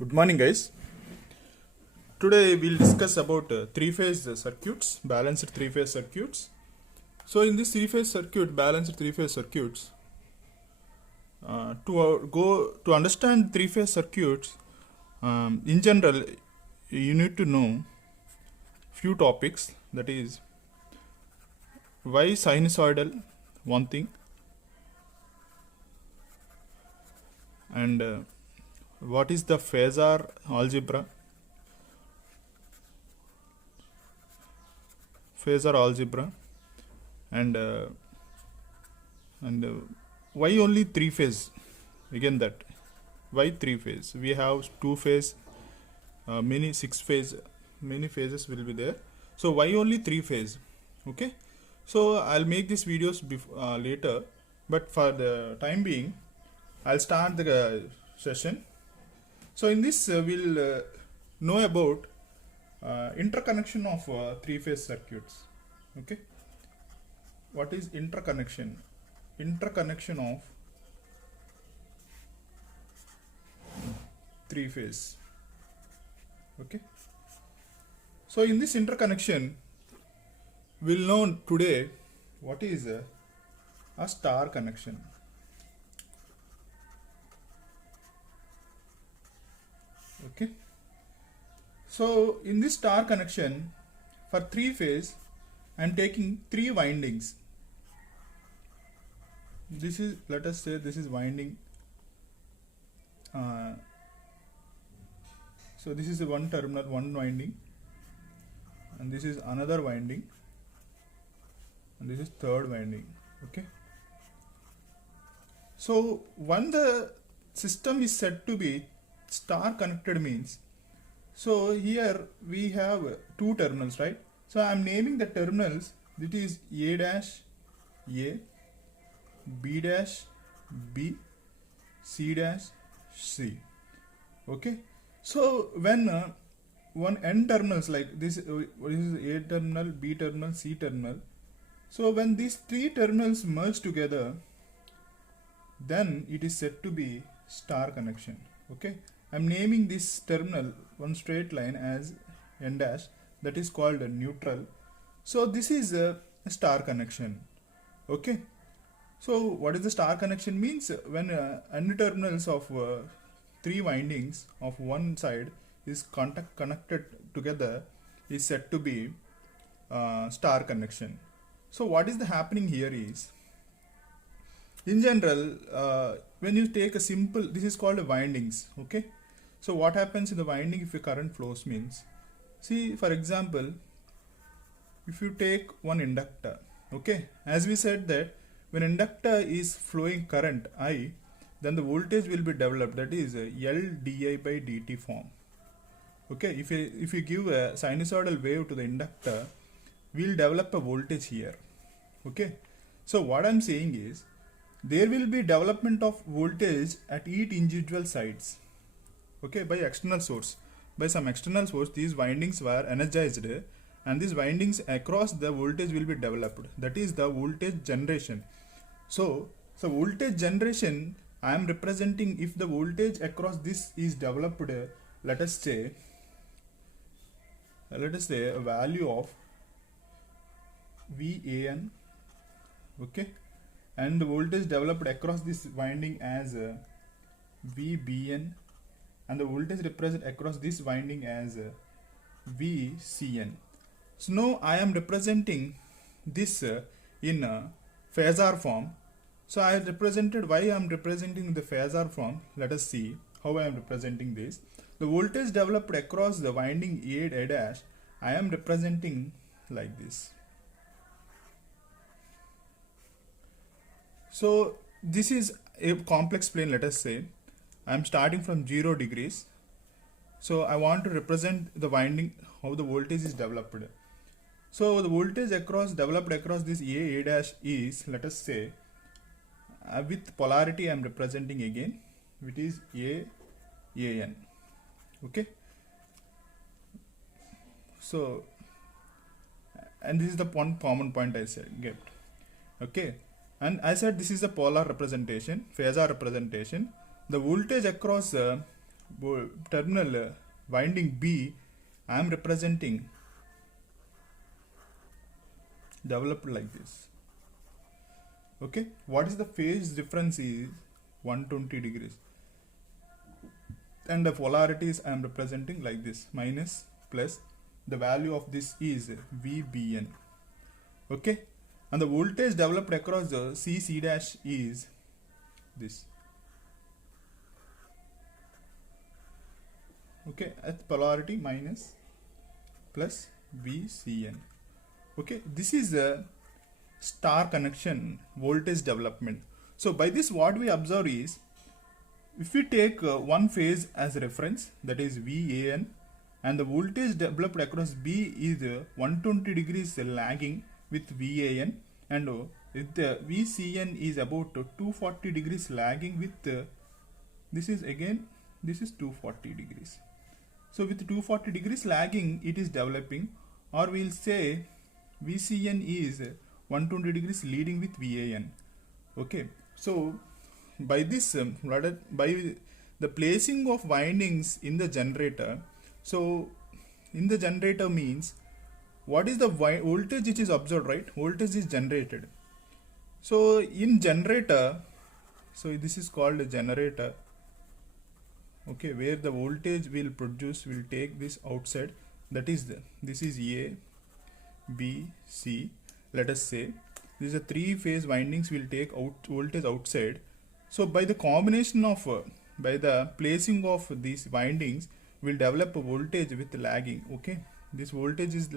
Good morning, guys. Today we'll discuss about three-phase circuits, balanced three-phase circuits. So in this three-phase circuit, balanced three-phase circuits, to understand three-phase circuits, in general, you need to know few topics. That is, why sinusoidal, one thing, and what is the phasor algebra, and why only three phase. Again, that why three phase? We have two phase, many six phase, many phases will be there. So why only three phase? Okay. So I'll make these videos later, but for the time being, I'll start the session. So in this, we'll know about interconnection of three-phase circuits. Okay. What is interconnection? Interconnection of three-phase. Okay. So in this interconnection, we'll know today what is a star connection. Okay. So in this star connection, for three phase, I'm taking three windings. This is, let us say, this is winding. So this is one terminal, one winding, and this is another winding, and this is third winding. Okay. So when the system is said to be star connected means, so here we have two terminals, right? So I am naming the terminals. That is A dash A, B dash B, C dash C. Okay. So when one n terminals like this, what is A terminal, B terminal, C terminal. So when these three terminals merge together, then it is said to be star connection. Okay. I'm naming this terminal one straight line as n dash, that is called a neutral. So this is a star connection. Okay. So what is the star connection means? When n terminals of three windings of one side is connected together is said to be star connection. So what is the happening here is, in general, when you take a simple, this is called a windings. Okay. So what happens in the winding if a current flows means, see, for example, if you take one inductor, okay, as we said that when inductor is flowing current I, then the voltage will be developed, that is L di by dt form. Okay, if you give a sinusoidal wave to the inductor, we'll develop a voltage here. Okay, so what I'm saying is, there will be development of voltage at each individual sides. Okay, by external source. By some external source, these windings were energized, and these windings across the voltage will be developed. That is the voltage generation. So voltage generation, I am representing, if the voltage across this is developed, let us say a value of VAN. Okay, and the voltage developed across this winding as VBN, and the voltage represented across this winding as VCN. So now I am representing this in phasor form. So I represented, why I am representing the phasor form. Let us see how I am representing this. The voltage developed across the winding A dash, I am representing like this. So this is a complex plane. Let us say I am starting from 0 degrees. So I want to represent the winding, how the voltage is developed. So the voltage developed across this A dash is, let us say, with polarity I am representing again, which is AN. Okay. So, and this is the one common point I said get. Okay. And I said this is the polar representation, phasor representation. The voltage across terminal winding B, I am representing developed like this. Okay, what is the phase difference is 120 degrees, and the polarities I am representing like this, minus plus, the value of this is VBN. Okay, and the voltage developed across the C dash is this. Okay, at polarity minus plus VCN. Okay, this is a star connection voltage development. So by this what we observe is, if we take one phase as a reference, that is VAN, and the voltage developed across B is 120 degrees lagging with VAN, and if the VCN is about 240 degrees lagging with this is 240 degrees. So with 240 degrees lagging it is developing, or we'll say VCN is 120 degrees leading with VAN. Okay, so by this by the placing of windings in the generator, so in the generator means what is the voltage which is observed, right? Voltage is generated. So in generator, so this is called a generator. Okay, where the voltage will produce, will take this outside, that is this is A, B, C. Let us say this is a three phase windings will take out voltage outside. So by the combination of by the placing of these windings will develop a voltage with lagging. Okay, this voltage is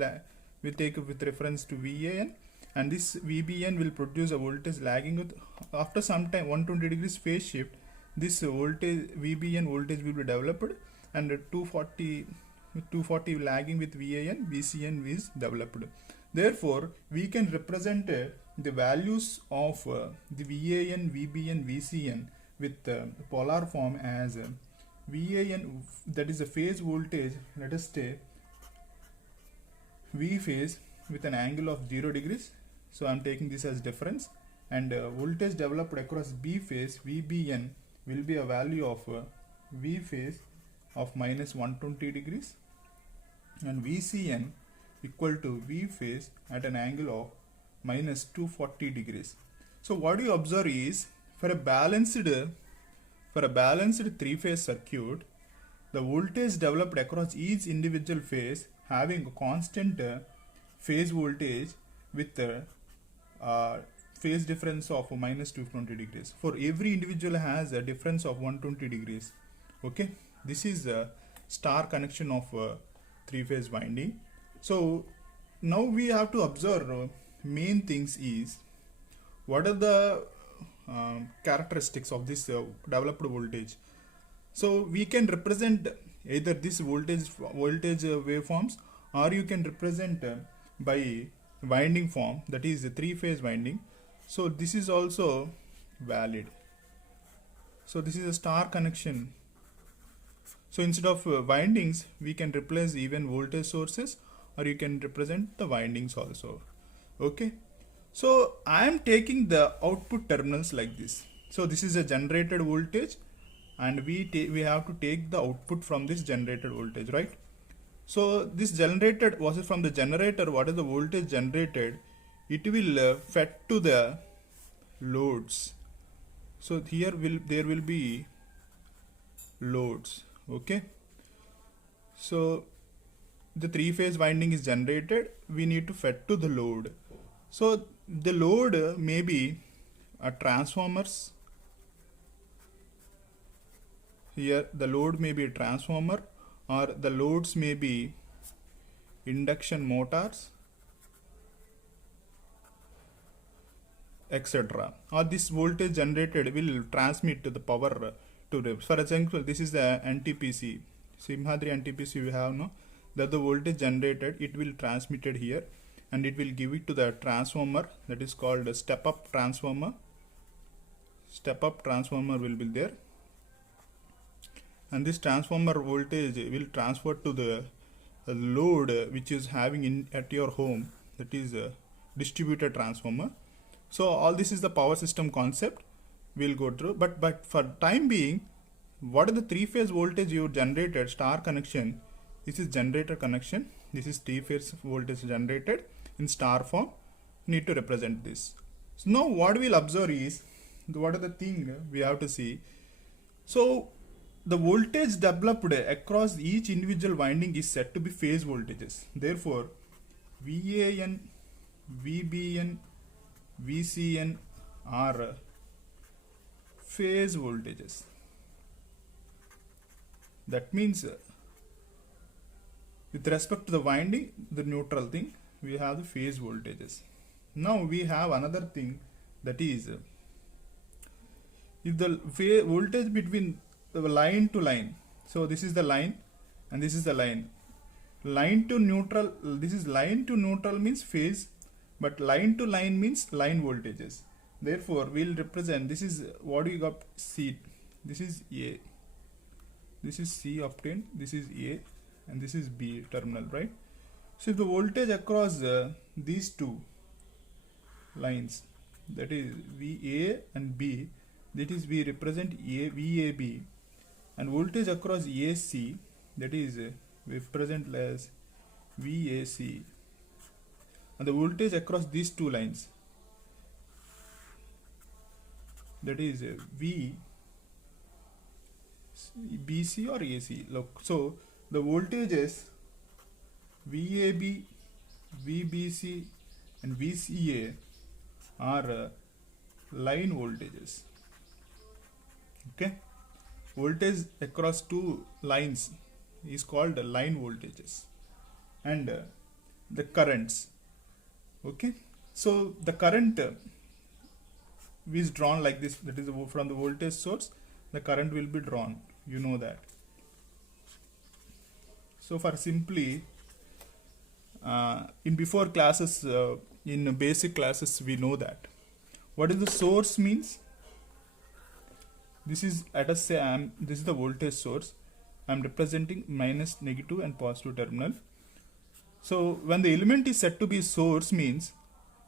will take with reference to VAN, and this VBN will produce a voltage lagging with, after some time 120 degrees phase shift, this voltage VBN voltage will be developed, and 240 lagging with VAN, VCN is developed. Therefore we can represent the values of the VAN, VBN, VCN with polar form as VAN, that is a phase voltage, let us say V phase with an angle of 0 degrees. So I am taking this as difference, and voltage developed across B phase, VBN, will be a value of V phase of minus 120 degrees, and VCN equal to V phase at an angle of minus 240 degrees. So what you observe is, for a balanced three-phase circuit, the voltage developed across each individual phase having a constant phase voltage with phase difference of minus 220 degrees. For every individual has a difference of 120 degrees. Okay, this is a star connection of three-phase winding. So now we have to observe main things is, what are the characteristics of this developed voltage. So we can represent either this voltage waveforms, or you can represent by winding form, that is a three-phase winding. So this is also valid. So this is a star connection. So instead of windings, we can replace even voltage sources, or you can represent the windings also. Okay, so I am taking the output terminals like this. So this is a generated voltage, and we have to take the output from this generated voltage, right? So this generated, was it from the generator, what is the voltage generated, it will fed to the loads. So here there will be loads. Okay, so the three-phase winding is generated, we need to fed to the load. So the load may be transformers. Here the load may be a transformer, or the loads may be induction motors, etc. Or this voltage generated will transmit to the power to the, for example, this is the NTPC, Simhadri NTPC we have, no, that the voltage generated, it will transmitted here, and it will give it to the transformer, that is called a step-up transformer. Step-up transformer will be there, and this transformer voltage will transfer to the load which is having in at your home, that is a distributed transformer. So all this is the power system concept we'll go through, but for time being, what is the three phase voltage you generated, star connection. This is generator connection. This is three phase voltage generated in star form. Need to represent this. So now what we'll observe is, what are the thing we have to see. So the voltage developed across each individual winding is said to be phase voltages. Therefore, VAN, VBN, VCN are phase voltages. That means with respect to the winding, the neutral thing, we have the phase voltages. Now we have another thing, that is, if the voltage between the line to line, so this is the line and this is the line, line to neutral, this is line to neutral means phase, but line to line means line voltages. Therefore we'll represent, this is what we got, C, this is A, this is C obtained, this is A, and this is B terminal, right? So if the voltage across these two lines, that is VA and B, that is we represent VAB, and voltage across AC, that is we represent as VAC, and the voltage across these two lines, that is BC or AC. Look, so the voltages VAB, VBC and VCA are line voltages. Okay, voltage across two lines is called line voltages. And the currents, okay, so the current is drawn like this, that is from the voltage source the current will be drawn, you know that. So for simply in before classes, in basic classes, we know that what is the source means. This is, at us say this is the voltage source, I am representing minus, negative and positive terminal. So when the element is said to be source means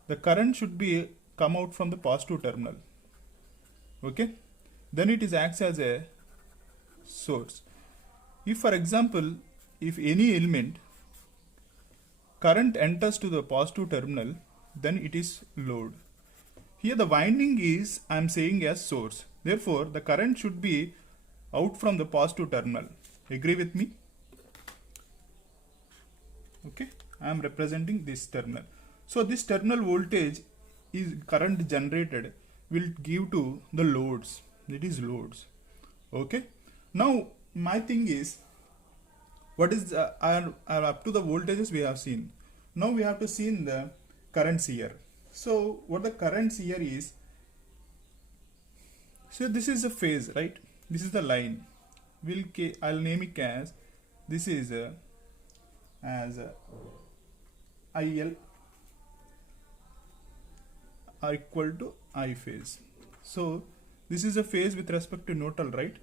the current should be come out from the positive terminal, okay, then it is acts as a source. If for example, if any element current enters to the positive terminal, then it is load. Here the winding is, I am saying, as source, therefore the current should be out from the positive terminal. Agree with me? Okay, I am representing this terminal. So this terminal voltage is current generated will give to the loads, it is loads. Okay, now my thing is, what is up to the voltages we have seen. Now we have to see in the currents here. So what the currents here is, so this is a phase, right? This is the line. I'll name it as, this is as IL are equal to I phase. So this is a phase with respect to neutral, right?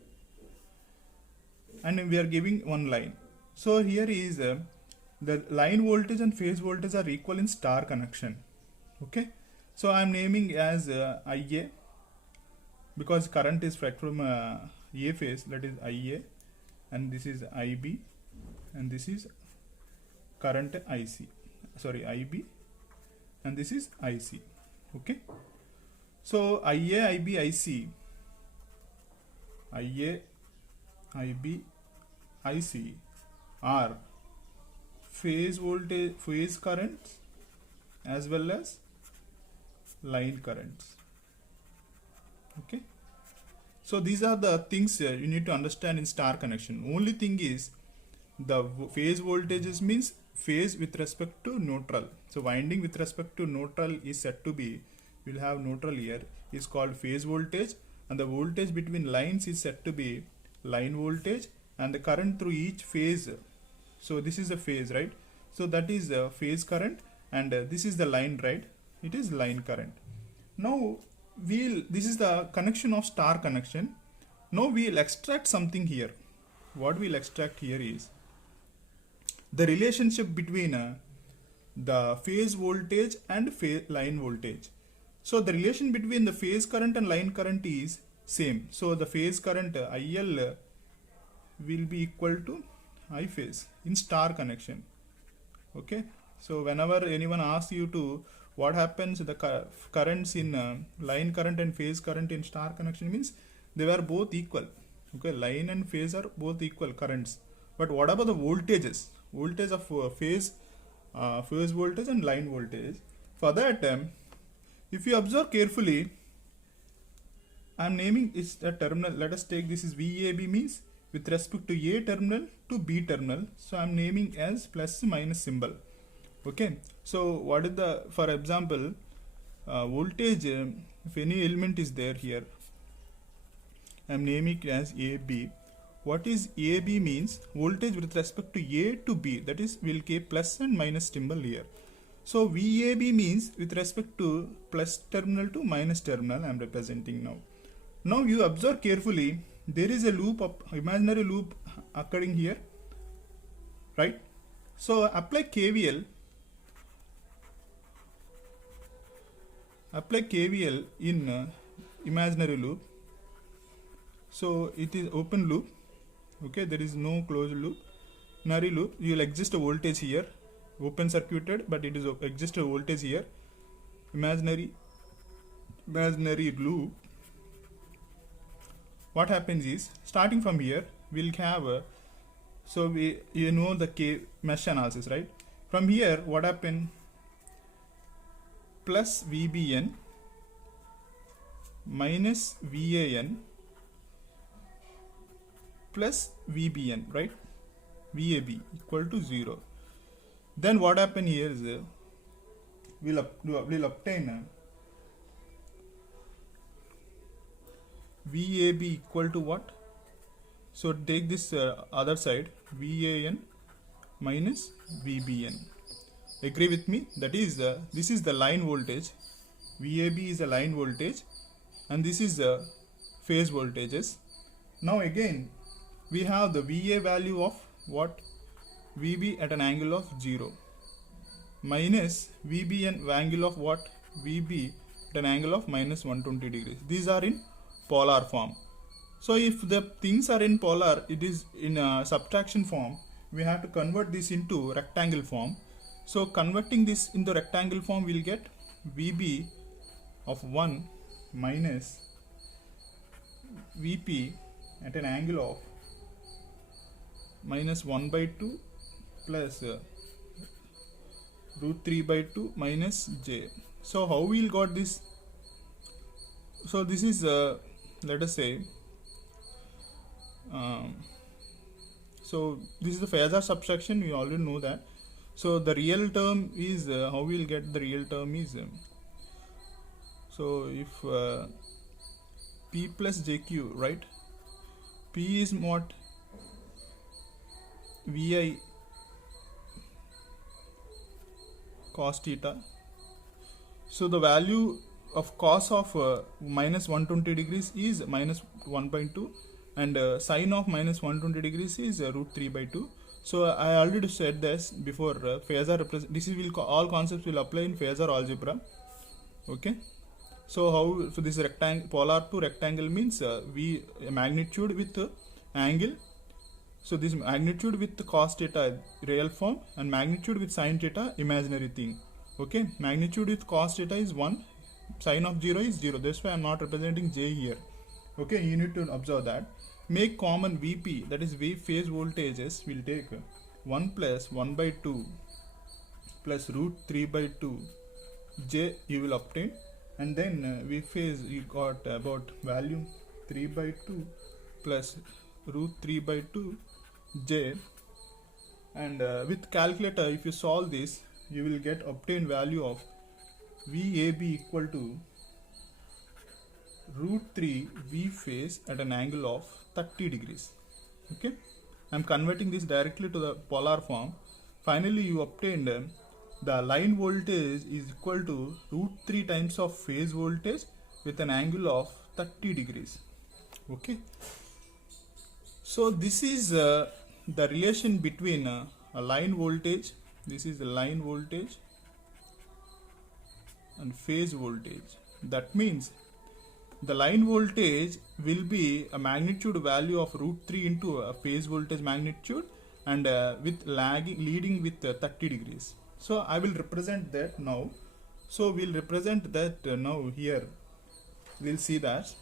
And we are giving one line. So here is the line voltage and phase voltage are equal in star connection. Okay, so I am naming as IA, because current is from A phase, that is IA, and this is IB, and this is current IC, sorry, IB, and this is IC. Okay, so IA, IB, IC, IA, IB, IC are phase voltage, phase currents as well as line currents. Okay, so these are the things you need to understand in star connection. Only thing is, the phase voltages means phase with respect to neutral. So winding with respect to neutral is said to be, we will have neutral here, is called phase voltage, and the voltage between lines is said to be line voltage, and the current through each phase, so this is a phase, right? So that is a phase current, and this is the line, right? It is line current. Now this is the connection of star connection. Now we'll extract something here. What we'll extract here is the relationship between the phase voltage and line voltage. So the relation between the phase current and line current is same. So the phase current IL will be equal to I phase in star connection. Okay, so whenever anyone asks you to what happens the currents in line current and phase current in star connection, means they were both equal. Okay, line and phase are both equal currents, but what about the voltages? Voltage of phase voltage and line voltage. For that, if you observe carefully, I am naming is a terminal. Let us take this is VAB, means with respect to A terminal to B terminal. So I am naming as plus minus symbol. Okay. So what is the, for example, voltage, if any element is there here, I am naming it as AB. What is AB means? Voltage with respect to A to B. That is, we'll keep plus and minus symbol here. So VAB means with respect to plus terminal to minus terminal I am representing now. Now you observe carefully, there is a loop of imaginary loop occurring here, right? So apply KVL. Apply KVL in imaginary loop. So it is open loop. Okay, there is no closed loop. Imaginary loop, you will exist a voltage here, open circuited, but it is exist a voltage here. Imaginary loop. What happens is, starting from here, we'll have so you know the mesh analysis, right? From here, what happened? Plus VBN minus VAN plus VBN, right? VAB equal to 0. Then what happen here is we'll obtain VAB equal to what? So take this other side, VAN minus VBN. Agree with me? That is this is the line voltage. VAB is the line voltage, and this is the phase voltages. Now again, we have the VA value of what? VB at an angle of 0 minus VBN angle of what? VB at an angle of minus 120 degrees. These are in polar form. So if the things are in polar, it is in a subtraction form, we have to convert this into rectangle form. So converting this into rectangle form, we'll get VB of 1 minus VP at an angle of minus 1 by 2 plus root 3 by 2 minus J. So how we'll got this? So this is let us say so this is the phasor subtraction, we already know that. So the real term is how we'll get the real term is so if P plus JQ, right? P is what? VI cos theta. So the value of cos of minus 120 degrees is minus 1.2, and sine of minus 120 degrees is root 3 by 2. So I already said this before, phasor represent, this is all concepts will apply in phasor algebra. Okay, so how, so this rectangle, polar to rectangle means V magnitude with angle. So this magnitude with cos theta real form, and magnitude with sin theta imaginary thing. Okay, magnitude with cos theta is 1, sine of 0 is 0. That's why I am not representing J here. Okay, you need to observe that. Make common VP, that is V phase voltages, will take 1 plus 1 by 2 plus root 3 by 2 J you will obtain, and then V phase you got about value 3 by 2 plus root 3 by 2 J, and with calculator if you solve this, you will get obtain value of VAB equal to root 3 V phase at an angle of 30 degrees. Okay, I am converting this directly to the polar form. Finally you obtained the line voltage is equal to root 3 times of phase voltage with an angle of 30 degrees. Okay, so this is the relation between a line voltage, this is the line voltage, and phase voltage. That means the line voltage will be a magnitude value of root 3 into a phase voltage magnitude, and with leading with 30 degrees. So I will represent that now. So we'll represent that now. Here we'll see that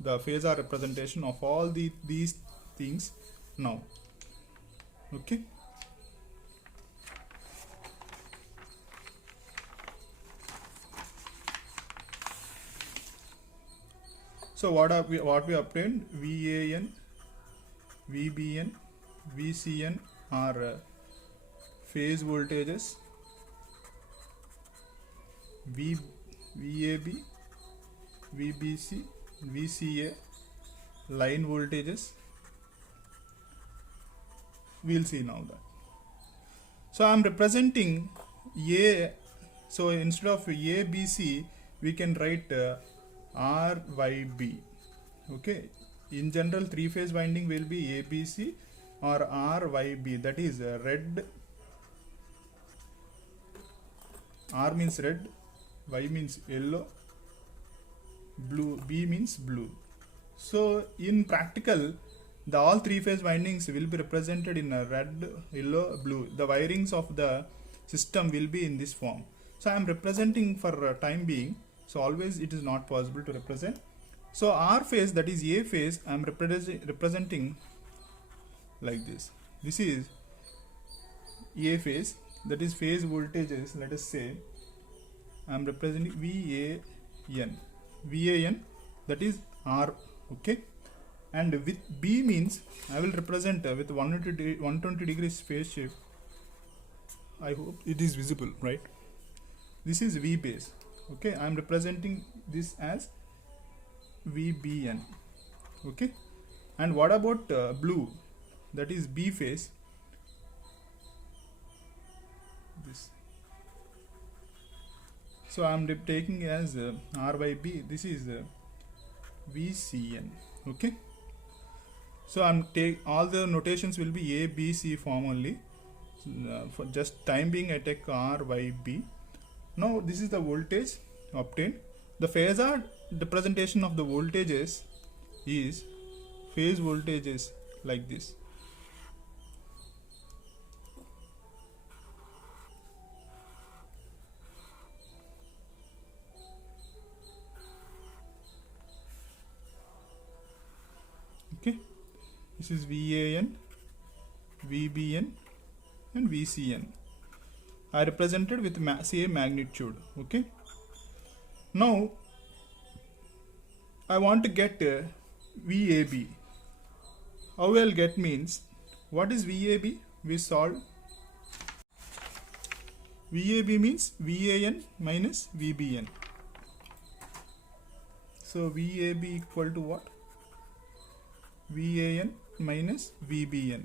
the phasor representation of all these things now. Okay. So what we obtained, VAN, VBN, VCN are phase voltages, VAB, VBC, VCA line voltages. We'll see now that. So I am representing A. So instead of ABC, we can write RYB. Okay. In general, three-phase winding will be ABC or RYB. That is red. R means red, Y means yellow, blue, B means blue. So in practical, the all three-phase windings will be represented in a red, yellow, blue. The wirings of the system will be in this form. So I am representing for time being. So always it is not possible to represent. So R phase, that is A phase, I am representing like this. This is A phase, that is phase voltages. Let us say I am representing VAN. VAN, that is R. Okay. And with B means I will represent with 120 degrees phase shift. I hope it is visible, right? This is V phase. Okay, I am representing this as VBN. Okay, and what about blue? That is B phase. This. So I am taking as R by B. This is VCN. Okay. So I'm all the notations will be A, B, C form only. For just time being, I take R by B. Now this is the voltage obtained. The phasor representation of the voltages is phase voltages like this. Okay, this is VAN, VBN and VCN. I represented with same magnitude. Okay. Now I want to get VAB. How I'll get means, what is VAB? We solve. VAB means VAN minus VBN. So VAB equal to what? VAN minus VBN.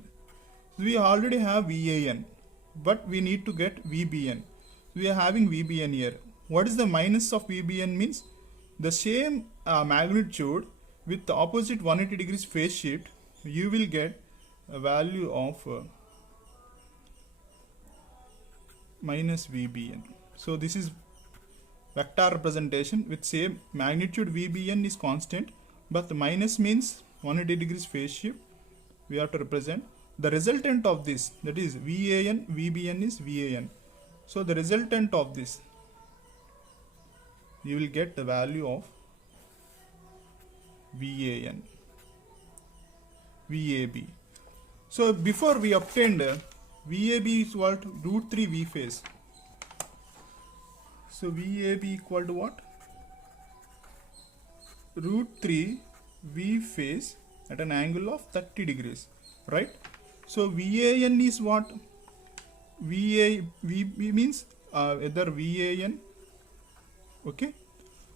So we already have VAN, but we need to get VBN. We are having VBN here. What is the minus of VBN means? The same magnitude with the opposite 180 degrees phase shift, you will get a value of minus VBN. So this is vector representation with same magnitude. VBN is constant, but the minus means 180 degrees phase shift. We have to represent the resultant of this, that is VAN, VBN is VAN. So the resultant of this, you will get the value of VAN, VAB. So before we obtained VAB is what? Root 3 V phase. So VAB equal to what? Root 3 V phase at an angle of 30 degrees, right? So VAN is what? VB means either VAN. Okay.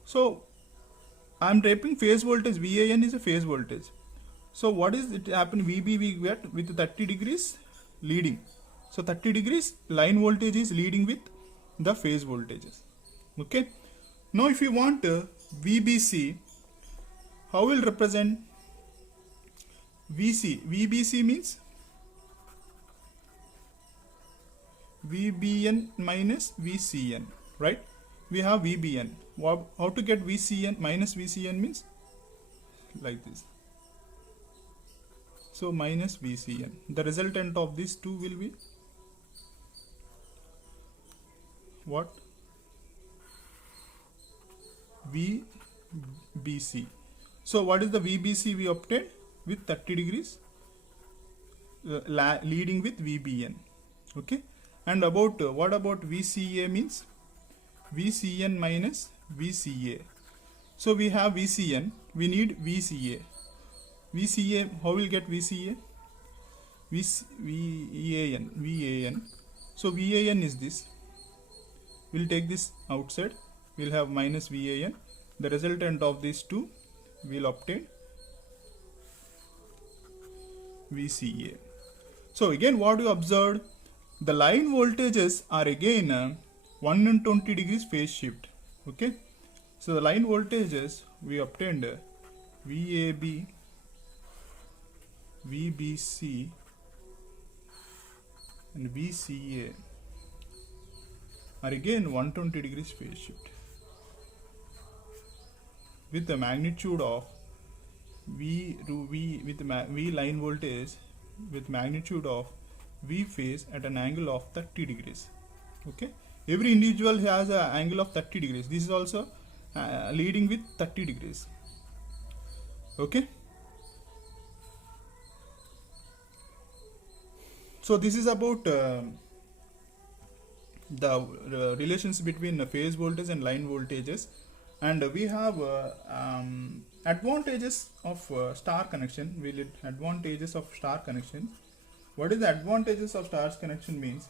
So I am typing phase voltage. VAN is a phase voltage. So what is it happen? VB we get with 30 degrees leading. So 30 degrees line voltage is leading with the phase voltages. Okay. Now if you want VBC, how will represent VC? VBC means VBN minus VCN, right? We have VBN. How to get VCN minus VCN means like this. So minus VCN. The resultant of these two will be what? VBC. So what is the VBC we obtained? With 30 degrees leading with VBN. Okay. And about what about VCA means? VCN minus VCA. So we have VCN, we need VCA. VCA, how will get VCA? VAN. So VAN is this. We'll take this outside. We'll have minus VAN. The resultant of these two will obtain VCA. So again, what you observed, the line voltages are again 120 degrees phase shift. Okay. So the line voltages we obtained VAB, VBC and VCA are again 120 degrees phase shift with the magnitude of V line voltage with magnitude of V phase at an angle of 30 degrees. Okay. Every individual has an angle of 30 degrees. This is also leading with 30 degrees. Okay. So this is about the relations between phase voltage and line voltages, and we have advantages of star connection. We did advantages of star connection. What is the advantages of star connection means?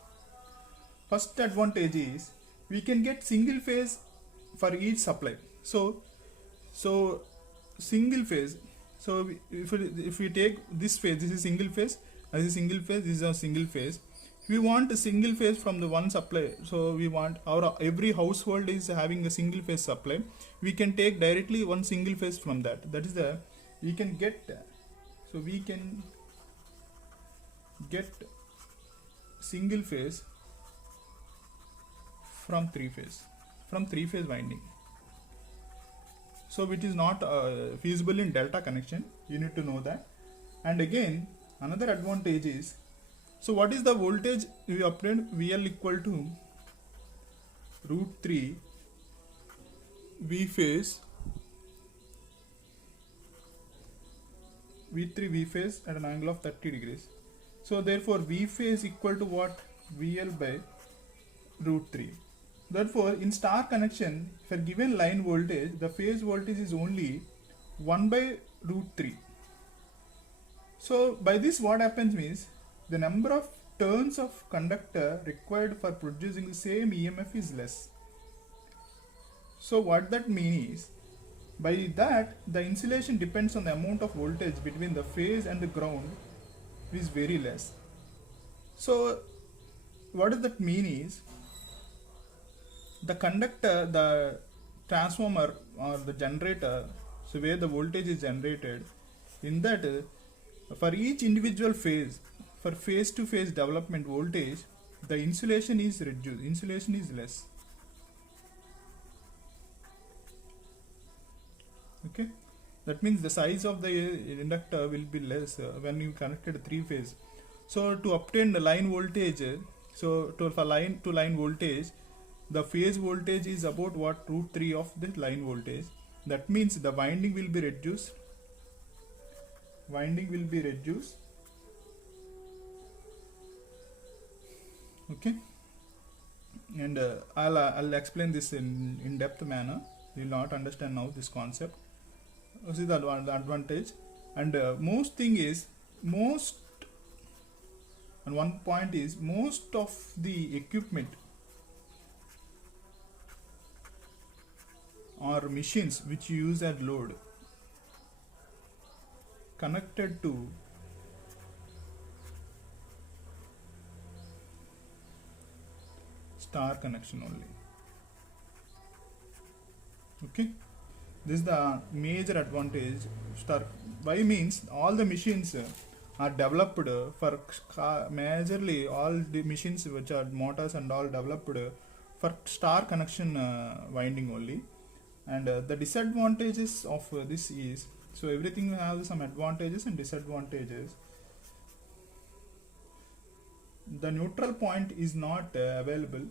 First advantage is we can get single phase for each supply. So single phase. So if we take this phase, this is single phase. This is single phase. This is a single phase. If we want a single phase from the one supply, so we want our every household is having a single phase supply. We can take directly one single phase from that. That is the we can get. So we can get single phase from three phase winding. So which is not feasible in delta connection. You need to know that. And again, another advantage is, so what is the voltage we obtained? VL equal to root 3 V phase V3 V phase at an angle of 30 degrees. So therefore V phase equal to what? VL by root 3. Therefore in star connection, for given line voltage, the phase voltage is only 1 by root 3. So by this what happens means, the number of turns of conductor required for producing the same EMF is less. So what that means is, by that the insulation depends on the amount of voltage between the phase and the ground is very less. So what does that mean is, the conductor, the transformer or the generator, so where the voltage is generated, in that for each individual phase, for phase to phase development voltage, the insulation is reduced, insulation is less. Okay, that means the size of the inductor will be less when you connected three phase. So to obtain the line voltage, so for line to line voltage, the phase voltage is about what? Root 3 of the line voltage. That means the winding will be reduced. Okay, and I'll explain this in depth manner. You will not understand now this concept. This is the advantage, and one point is, most of the equipment or machines which you use as load connected to star connection only. Okay, this is the major advantage. Star, why means all the machines are developed for majorly all the machines which are motors and all developed for star connection winding only. And the disadvantages of this is, So everything will have some advantages and disadvantages. The neutral point is not available.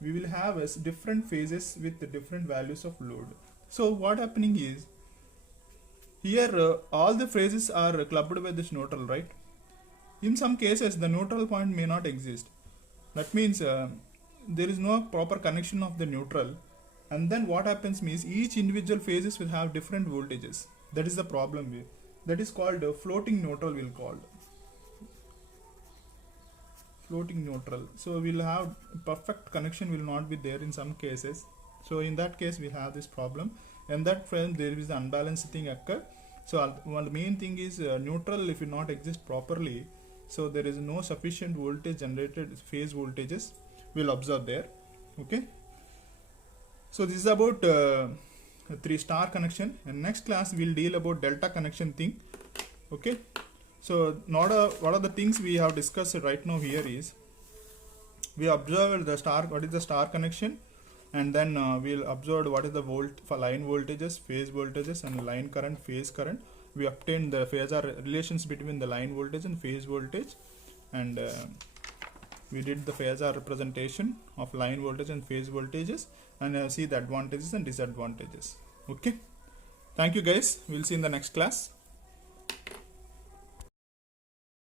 We will have different phases with different values of load. So what happening is, here all the phases are clubbed by this neutral, right? In some cases the neutral point may not exist. That means there is no proper connection of the neutral, and then what happens means each individual phases will have different voltages. That is the problem here. That is called floating neutral, we'll call floating neutral. So we'll have perfect connection will not be there in some cases. So in that case we have this problem, and that frame there is the unbalanced thing occur. So one the main thing is neutral if it not exist properly, so there is no sufficient voltage generated, phase voltages will observe there. Okay, so this is about 3-star connection, and next class we'll deal about delta connection thing. Okay, so what are the things we have discussed right now here is, we observed the star, what is the star connection, and then we'll observe what is the for line voltages, phase voltages, and line current, phase current. We obtained the phasor relations between the line voltage and phase voltage, and we did the phasor representation of line voltage and phase voltages, and see the advantages and disadvantages. Okay, thank you guys, we'll see in the next class.